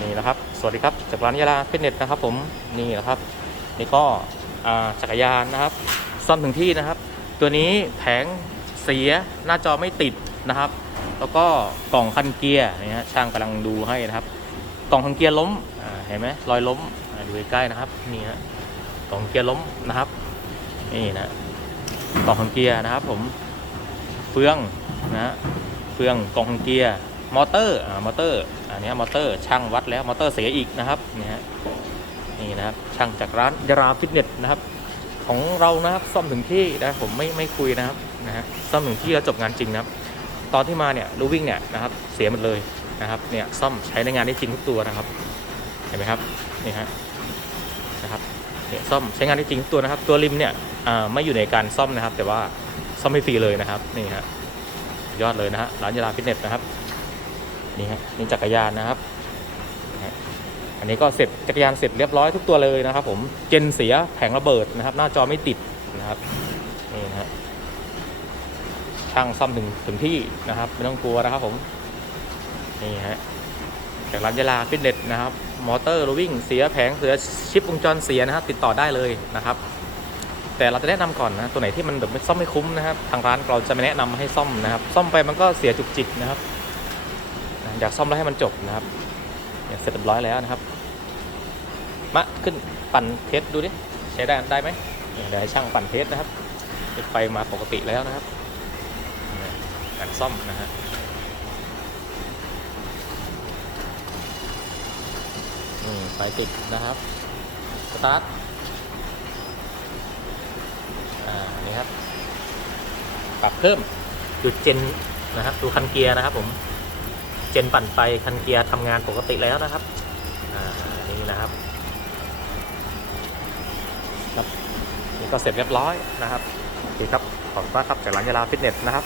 นี่นะครับ สวัสดีครับ จากร้านยาลาฟิตเนสนะครับ ผม นี่นะครับ นี่ก็จักรยานนะครับ ซ่อมถึงที่นะครับ ตัวนี้แผงเสีย หน้าจอไม่ติดนะครับ แล้วก็กล่องคันเกียร์นี่ฮะช่างกำลังดูให้นะครับ กล่องคันเกียร์ล้ม เห็นไหมรอยล้ม ดูใกล้ๆนะครับ นี่ฮะ กล่องเกียร์ล้มนะครับ นี่นะ กล่องคันเกียร์นะครับ ผม เฟืองนะฮะเฟืองกล่องคันเกียร์ มอเตอร์อ่ามอเตอร์อันนี้มอเตอร์ช่างวัดแล้วมอเตอร์เสียอีกนะครับนี่ฮะนี่นะครับช่างจากร้านยาราฟิตเนสนะครับ ของเรานะครับซ่อมถึงที่นะผมไม่ไม่คุยนะครับนะฮะซ่อมถึงที่แล้วจบงานจริงนะครับ ตอนที่มาเนี่ยลูวิ่งเนี่ยนะครับเสียหมดเลยนะครับเนี่ยซ่อมใช้ในงานได้จริงทุกตัวนะครับ เห็นไหมครับนี่ฮะนะครับเนี่ยซ่อมใช้งานได้จริงทุกตัวนะครับ ตัวริมเนี่ยไม่อยู่ในการซ่อมนะครับ แต่ว่าซ่อมไม่ฟรีเลยนะครับนี่ฮะยอดเลยนะฮะร้านยาลาฟิตเนสนะครับ นี่ฮะนี่จักรยานนะครับ อันนี้ก็เสร็จจักรยานเสร็จเรียบร้อยทุกตัวเลยนะครับ ผมเจนเสียแผงระเบิดนะครับ หน้าจอไม่ติดนะครับนี่นะฮะช่างซ่อมถึงถึงที่นะครับไม่ต้องกลัวนะครับผมนี่ฮะจากร้านยาลาฟิตเนสนะครับ มอเตอร์โรวิ่งเสียแผงเสียชิปวงจรเสียนะครับ ติดต่อได้เลยนะครับ แต่เราจะแนะนำก่อนนะตัวไหนที่มันแบบไม่ซ่อมไม่คุ้มนะครับ ทางร้านเราจะไม่แนะนำให้ซ่อมนะครับ ซ่อมไปมันก็เสียจุกจิกนะครับ อยากซ่อมแล้วให้มันจบนะครับเนี่ยเสร็จเรียบร้อยแล้วนะครับ มาขึ้นปั่นเทสดูดิ ใช้ได้ได้ไหมเดี๋ยวให้ช่างปั่นเทสนะครับไฟมาปกติแล้วนะครับ การซ่อมนะฮะนี่ไฟติดนะครับ สตาร์ท อ่า นี่ครับ ปรับเพิ่มดูเจนนะครับ ดูคันเกียร์นะครับผม จนปั่นไปคันเกียร์ทำงานปกติแล้วนะครับนี่นะครับครับนี่ก็เสร็จเรียบร้อยนะครับโอเคครับขอบคุณมากครับจากร้านยาลาฟิตเนสนะครับ